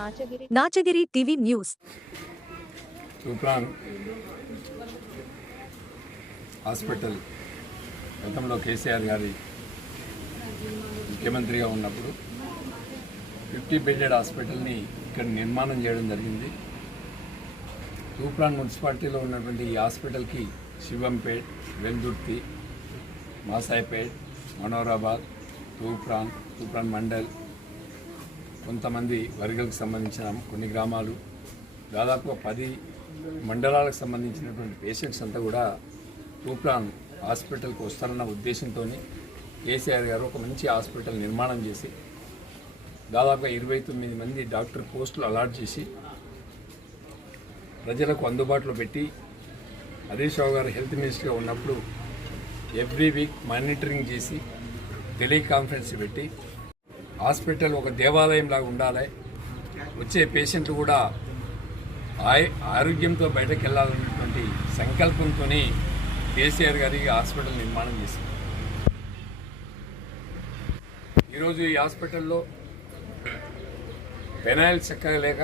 Nachagiri TV news. Toopran hospital గతంలో కేసీఆర్ గారి ముఖ్యమంత్రిగా ఉన్నప్పుడు 50 బెడెడ్ హాస్పిటల్ని ఇక్కడ నిర్మాణం చేయడం జరిగింది. తూప్రాన్ మున్సిపాలిటీలో ఉన్నటువంటి ఈ హాస్పిటల్కి శివంపేట్, వెల్దుర్తి, మాసాయిపేట్, మనోరాబాద్, తూప్రాన్ మండల్, కొంతమంది వర్గాలకు సంబంధించిన కొన్ని గ్రామాలు, దాదాపు 10 మండలాలకు సంబంధించినటువంటి పేషెంట్స్ అంతా కూడా తూప్రాన్ హాస్పిటల్కి వస్తారన్న ఉద్దేశంతో కేసీఆర్ గారు ఒక మంచి హాస్పిటల్ నిర్మాణం చేసి దాదాపుగా 29 మంది డాక్టర్ పోస్టులు అలాట్ చేసి ప్రజలకు అందుబాటులో పెట్టి హరీష్ రావు గారు హెల్త్ మినిస్టర్గా ఉన్నప్పుడు ఎవ్రీ వీక్ మానిటరింగ్ చేసి టెలికాన్ఫరెన్స్ పెట్టి హాస్పిటల్ ఒక దేవాలయం లాగా ఉండాలి, వచ్చే పేషెంట్లు కూడా ఆరోగ్యంతో బయటకు వెళ్ళాలన్నటువంటి సంకల్పంతో కేసీఆర్ గారి హాస్పిటల్ నిర్మాణం చేశారు. ఈరోజు ఈ హాస్పిటల్లో పెనాయిల్ చక్కగా లేక,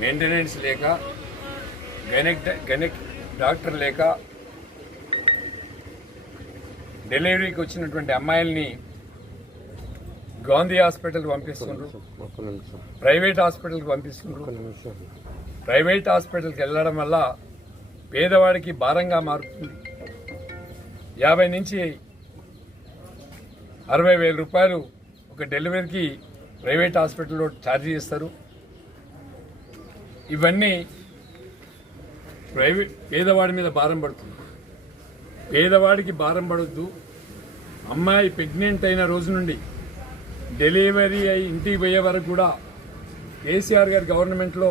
మెయింటెనెన్స్ లేక, గైనక్ డాక్టర్ లేక, డెలివరీకి వచ్చినటువంటి అమ్మాయిల్ని గాంధీ హాస్పిటల్కి పంపిస్తున్నారు, ప్రైవేట్ హాస్పిటల్కి పంపిస్తున్నారు. ప్రైవేట్ హాస్పిటల్కి వెళ్ళడం వల్ల పేదవాడికి భారంగా మారుతుంది. 50 నుంచి 60 వేల రూపాయలు ఒక డెలివరీకి ప్రైవేట్ హాస్పిటల్లో ఛార్జ్ చేస్తారు. ఇవన్నీ పేదవాడి మీద భారం పడుతుంది. పేదవాడికి భారం పడొద్దు. అమ్మాయి ప్రెగ్నెంట్ అయిన రోజు నుండి డెలివరీ అయి ఇంటికి పోయే వరకు కూడా కేసీఆర్ గారి గవర్నమెంట్లో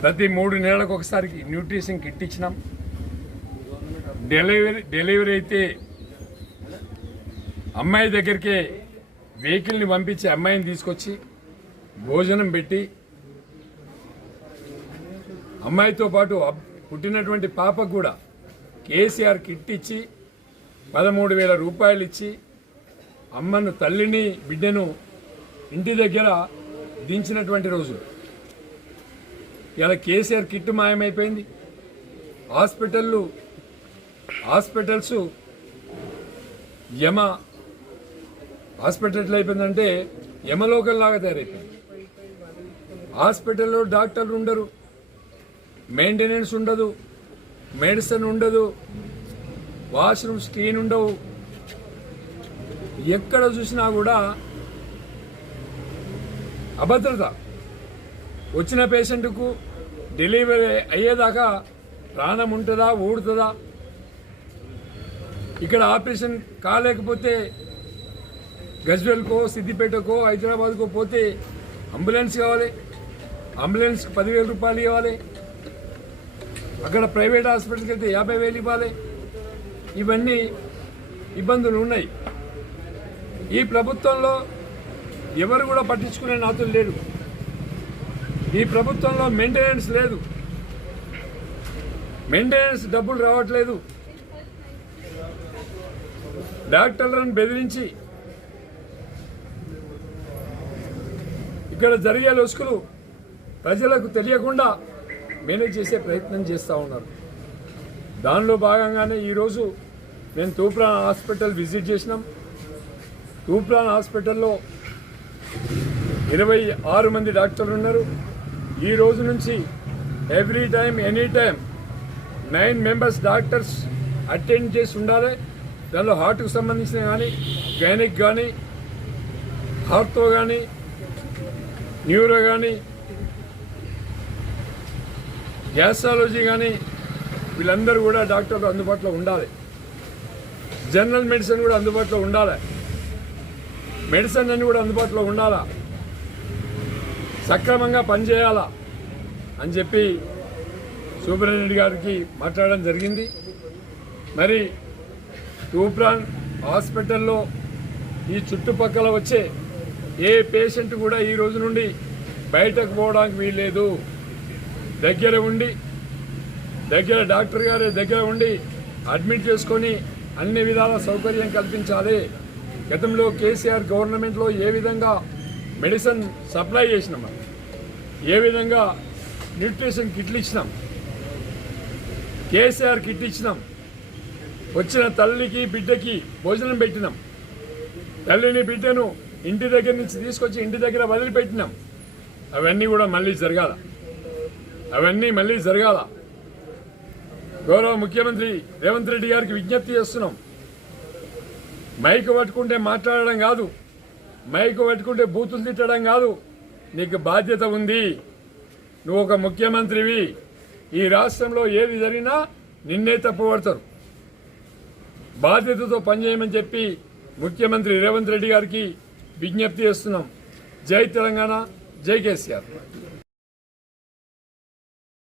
ప్రతి 3 నెలలకు ఒకసారి న్యూట్రిషన్ కిట్ ఇచ్చినాం. డెలివరీ అయితే అమ్మాయి దగ్గరికే వెహికల్ని పంపించి అమ్మాయిని తీసుకొచ్చి భోజనం పెట్టి అమ్మాయితో పాటు పుట్టినటువంటి పాపకు కూడా కేసీఆర్ కిట్ ఇచ్చి 13,000 రూపాయలు ఇచ్చి అమ్మను, తల్లిని, బిడ్డను ఇంటి దగ్గర దించినటువంటి రోజు. ఇలా కేసీఆర్ కిట్ మాయమైపోయింది. హాస్పిటల్స్ హాస్పిటల్ అయిపోయిందంటే యమలోకంలాగా తయారైపోయింది. హాస్పిటల్లో డాక్టర్లు ఉండరు, మెయింటెనెన్స్ ఉండదు, మెడిసిన్ ఉండదు, వాష్రూమ్స్ క్లీన్ ఉండవు. ఎక్కడ చూసినా కూడా అభద్రత. వచ్చిన పేషెంట్కు డెలివరీ అయ్యేదాకా ప్రాణం ఉంటుందా, ఊడుతుందా? ఇక్కడ ఆపరేషన్ కాలేకపోతే గజ్వేల్కో, సిద్దిపేటకో, హైదరాబాద్కో పోతే అంబులెన్స్ కావాలి. అంబులెన్స్కి 10,000 రూపాయలు ఇవ్వాలి. అక్కడ ప్రైవేట్ హాస్పిటల్కి వెళ్తే 50,000 ఇవ్వాలి. ఇవన్నీ ఇబ్బందులు ఉన్నాయి. ఈ ప్రభుత్వంలో ఎవరు కూడా పట్టించుకునే నాతులు లేరు. ఈ ప్రభుత్వంలో మెయింటెనెన్స్ లేదు, మెయింటెనెన్స్ డబ్బులు రావట్లేదు. డాక్టర్లను బెదిరించి ఇక్కడ జరిగే లొసుకులు ప్రజలకు తెలియకుండా మేనేజ్ చేసే ప్రయత్నం చేస్తూ ఉన్నారు. దానిలో భాగంగానే ఈరోజు నేను తూప్రాన్ హాస్పిటల్ విజిట్ చేసినాం. తూప్రాన్ హాస్పిటల్లో 26 మంది డాక్టర్లు ఉన్నారు. ఈ రోజు నుంచి every time, any time 9 members doctors attend చేసి ఉండాలి. దానిలో హార్ట్కు సంబంధించిన కానీ, గైనిక్ కానీ, హార్ట్తో కానీ, న్యూరో కానీ, గ్యాస్ట్రాలజీ కానీ, వీళ్ళందరూ కూడా డాక్టర్లు అందుబాటులో ఉండాలి. జనరల్ మెడిసిన్ కూడా అందుబాటులో ఉండాలి. మెడిసిన్ అన్ని కూడా అందుబాటులో ఉండాలా, సక్రమంగా పనిచేయాలా అని చెప్పి సూపరింటెండెంట్ గారికి మాట్లాడడం జరిగింది. మరి తూప్రాన్ హాస్పిటల్లో ఈ చుట్టుపక్కల వచ్చే ఏ పేషెంట్ కూడా ఈ రోజు నుండి బయటకు పోవడానికి వీల్లేదు. దగ్గర డాక్టర్ గారి దగ్గర ఉండి అడ్మిట్ చేసుకొని అన్ని విధాల సౌకర్యం కల్పించాలి. గతంలో కేసీఆర్ గవర్నమెంట్లో ఏ విధంగా మెడిసిన్ సప్లై చేసినాం. ఏ విధంగా న్యూట్రిషన్ కిట్లు ఇచ్చినాం, కేసీఆర్ కిట్ ఇచ్చినాం, వచ్చిన తల్లికి బిడ్డకి భోజనం పెట్టినాం, తల్లిని బిడ్డను ఇంటి దగ్గర నుంచి తీసుకొచ్చి ఇంటి దగ్గర వదిలిపెట్టినాం. అవన్నీ కూడా మళ్ళీ జరగాల. గౌరవ ముఖ్యమంత్రి రేవంత్ రెడ్డి గారికి విజ్ఞప్తి చేస్తున్నాం. మైకు పట్టుకుంటే మాట్లాడడం కాదు, మైకు పట్టుకుంటే బూతులు తిట్టడం కాదు. నీకు బాధ్యత ఉంది. నువ్వు ఒక ముఖ్యమంత్రివి. ఈ రాష్ట్రంలో ఏది జరిగినా నిన్నే తప్పుపడతారు. బాధ్యతతో పనిచేయమని చెప్పి ముఖ్యమంత్రి రేవంత్ రెడ్డి గారికి విజ్ఞప్తి చేస్తున్నాం. జై తెలంగాణ, జై కేసీఆర్.